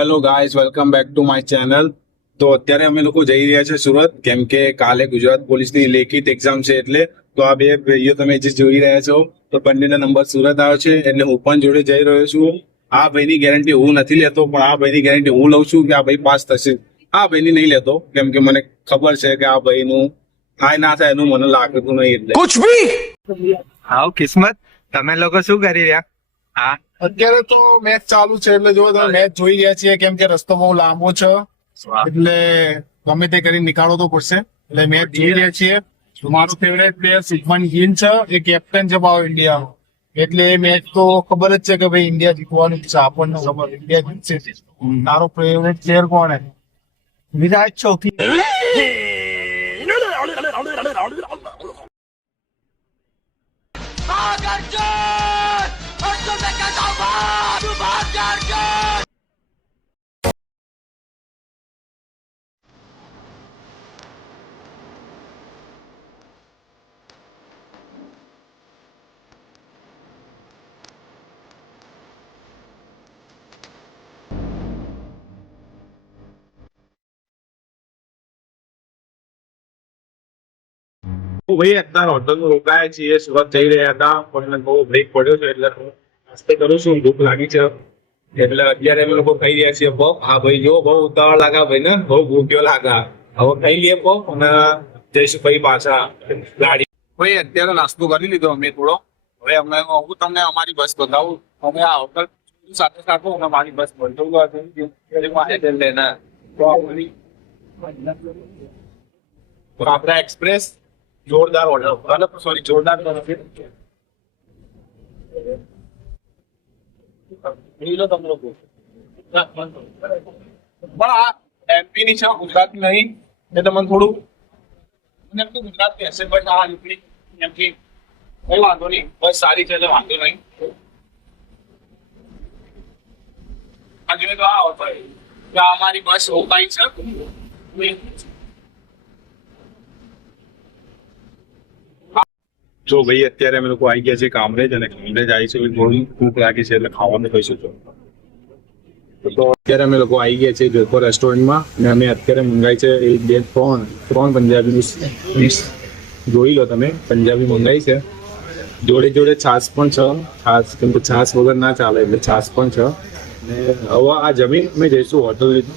Hello guys, welcome back to my channel. તો અત્યારે અમે લોકો જઈ રહ્યા છે સુરત, કેમ કે કાલે ગુજરાત પોલીસની લેખિત એક્ઝામ છે. એટલે તો આ બે ભાઈઓ તમે જે જોઈ રહ્યા છો, તો બંનેના નંબર સુરત આવ્યો છે, એટલે હું પણ જોડે જઈ રહ્યો છું. આ ભાઈની ગેરંટી હું નથી લેતો, પણ આ ભાઈની ગેરંટી હું લઉં છું કે આ ભાઈ પાસ થશે. આ ભાઈની નહીં લેતો, કેમ કે મને ખબર છે કે આ ભાઈનું થાય ના થાય એનું મને લાગતું નહીં. એટલે કુછ ભી હાઉ કિસ્મત. તમે લોકો શું કરી રહ્યા? હા, અત્યારે તો મેચ ચાલુ છે એટલે જો તમે મેચ જોઈ રહ્યા છીએ, કેમ કે રસ્તો બહુ લાંબો છે એટલે ગમે તે કરીને નીકાળવો તો પડશે. એટલે મેચ જોઈ રહ્યા છીએ. મારો ફેવરેટ પ્લેયર શુભમન ગિલ છે, એ કેપ્ટન છે ભાવ ઇન્ડિયાનો. એટલે એ મેચ તો ખબર જ છે કે ભાઈ ઇન્ડિયા જીતવાનું છે. આપણને ખબર ઇન્ડિયા જીતશે. તારો ફેવરેટ પ્લેયર કોણ હે? વિરાટ કોહલી. ભાઈ અત્યારે હોટલમાં રોકાયા છીએ, સુરત જઈ રહ્યા હતા, પણ બહુ બ્રેક પડ્યો છે એટલે હું નાસ્તો કરું છું. ભૂખ લાગી છે એટલે અત્યારે અમે લોકો ખાઈ રહ્યા છીએ પફ. હા ભાઈ, જો બહુ ઉતાવળ લાગા ભાઈ ને, બહુ ભૂખ્યો લાગા. હવે ખાઈ લઈએ પફ અને જઈશું ભાઈ પાછા ગાડી. ભાઈ અત્યારે નાસ્તો કરી લીધો અમે થોડો. હવે અમે હું તમને અમારી બસ બતાવું. અમે આ હોટલ સાથે સાથે અમે મારી બસ બોલતો આપણા એક્સપ્રેસ જોરદાર ઓર્ડર, સોરી જોરદાર નથી. તમે લોકો પણ આ એમપી ની છે, ગુજરાત નહીં. એટલે મને થોડું મને એમ તો ગુજરાત ની હશે, બટ આ નીકળી એમ કે કઈ વાંધો નહીં, બસ સારી છે એટલે વાંધો નહીં. આ જોઈએ તો આ હોટલ, આ અમારી બસ રોકાઈ છે. જો ભાઈ અત્યારે અમે લોકો આવી ગયા છે કામરેજ, અને કામરેજ આવીશું થોડી ભૂખ લાગી છે એટલે ખાવાનું ખાઈશું. તો અત્યારે અમે લોકો આવી ગયા છે જોધપુર રેસ્ટોરન્ટમાં, અને અમે અત્યારે મંગાઈ છે એક બે ત્રણ પંજાબી ડીશ. જોઈ લો તમે, પંજાબી મંગાઈ છે. જોડે જોડે છાશ પણ છે. છાશ કેમ કે છાશ વગર ના ચાલે, એટલે છાશ પણ છે. અને હવે આ જમીન અમે જઈશું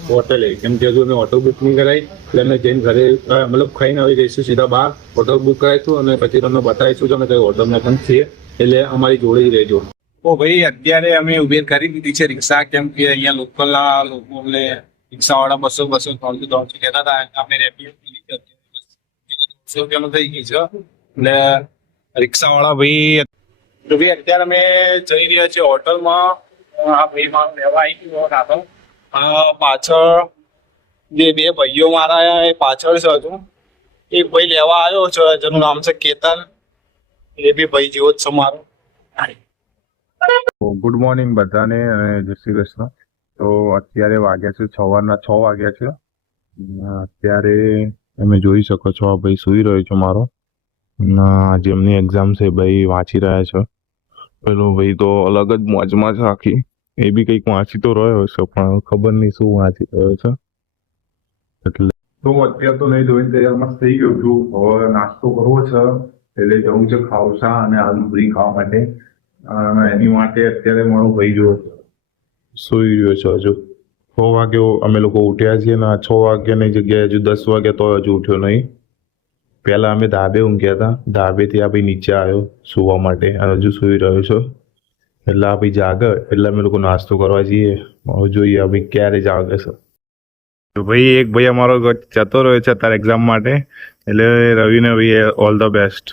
હોટલે, કેમ કે હજુ અમે હોટલ બુક નહીં કરાવી. એટલે અમે જઈને ઘરે મતલબ ખાઈને હવે જઈશું સીધા બહાર. હોટલ બુક કરાવીશું અને પછી તમને બતાવીશું કે અમે કઈ હોટલમાં પણ છીએ, એટલે અમારી જોડે જ રહેજો. તો ભાઈ અત્યારે અમે ઉબેર કરી દીધી છે રિક્ષા, કેમ કે અહીંયા લોકલના લોકોને રિક્ષાવાળા 200-300 કહેતા હતા. અમે રેપિડો રૂપિયાનું થઈ ગઈ છે. એટલે રિક્ષાવાળા ભાઈ અત્યારે અમે જઈ રહ્યા છીએ હોટલમાં. આ ભાઈ મારો લેવા આવી ગયો રાતો. પાછળ જે બે ભાઈઓ મારા એ પાછળ છે. હજુ એક ભાઈ લેવા આવ્યો છે, જેનું નામ છે કેતન. એ બી ભાઈ જેવો જ છે મારો. ગુડ મોર્નિંગ બધાને અને જય શ્રી કૃષ્ણ. તો અત્યારે વાગ્યા છે સવારના 6 વાગ્યા છે. અત્યારે તમે જોઈ શકો છો આ ભાઈ સૂઈ રહ્યો છો મારો. જેમની એક્ઝામ છે ભાઈ વાંચી રહ્યા છે. પેલો ભાઈ તો અલગ જ મોજમાં છે આખી. એ બી કંઈક વાંચી તો રહ્યો છે, પણ ખબર નહીં શું વાંચી રહ્યો છે. એટલે તો અત્યારે તો નહીં જોઈને તૈયાર મસ્ત થઈ ગયો છું. હવે નાસ્તો કરવો છે એટલે જવું છે ખાવસા અને આલુ પૂરી ખાવા માટે. એની માટે અત્યારે મારો ભાઈ જો સૂઈ રહ્યો છે. હજુ 6 વાગે અમે લોકો ઉઠ્યા છીએ ને 6 વાગ્યાની જગ્યાએ હજુ 10 વાગ્યા તો હજુ ઉઠ્યો નહીં. પહેલા અમે ધાબે ઊંઘ્યા હતા, ધાબેથી આ ભાઈ નીચે આવ્યો સુવા માટે અને હજુ સૂઈ રહ્યો છો. એટલે આ ભાઈ જાગે એટલે અમે લોકો નાસ્તો કરવા જઈએ. હવે જોઈએ આ ભાઈ ક્યારે જાગે છે. તો ભાઈ એક ભાઈ અમારો જતો રહ્યો છે અત્યારે એક્ઝામ માટે, એટલે રવિને ભાઈ ઓલ ધ બેસ્ટ.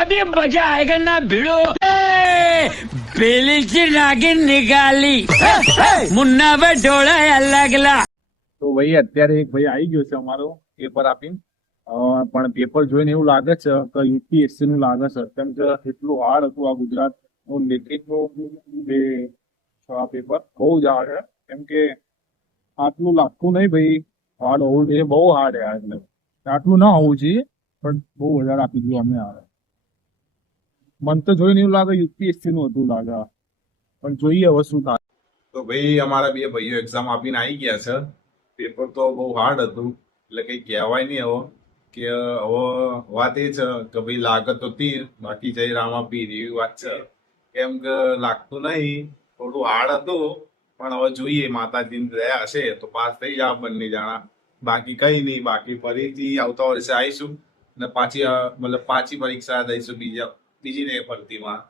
अभी मजा आएगा ना भिड़ो बेली से नागिन निकाली मुन्ना पे ढोला अलगला. તો ભાઈ અત્યારે એક ભાઈ આવી ગયો છે અમારો પેપર આપીને. પણ પેપર જોઈને એવું લાગે છે કે યુપીએસસી નું લાગે છે, કેમ કે એટલું હાર્ડ હતું આ ગુજરાત લેખિતનું આ પેપર. બહુ જ હાર્ડ છે, કેમ કે આટલું લાગતું નહીં ભાઈ હાર્ડ હોવું જોઈએ, બહુ હાર્ડ યાર. એટલે આટલું ના હોવું જોઈએ પણ બહુ વધારે આપી દીધું અમને યાર. મન તો જોઈને એવું લાગે યુપીએસસી નું હતું લાગે, પણ જોઈએ હવે શું થાય. તો ભાઈ અમારા બે ભાઈઓ એક્ઝામ આપીને આવી ગયા છે. પેપર તો બહુ હાર્ડ હતું, એટલે કઈ કહેવાય નહીં હવે કે હવે વાત એ છે કે ભાઈ લાગે તો તીર બાકી જઈ રામા પીર એવી વાત છે. કેમ કે લાગતું નહીં, થોડું હાર્ડ હતું પણ હવે જોઈએ માતાજીની દયા હશે તો પાસ થઈ જાવ બંને જણા. બાકી કઈ નહીં, બાકી ફરીથી આવતા વર્ષે આવીશું ને પાછી પાછી પરીક્ષા દઈશું બીજી ભરતીમાં.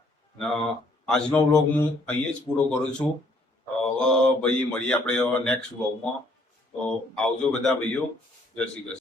આજનો વ્લોગ હું અહીંયા જ પૂરો કરું છું. હવે ભાઈ મળીએ આપણે નેક્સ્ટ વ્લોગમાં. તો આવજો બધા ભાઈઓ. જય શ્રી કૃષ્ણ.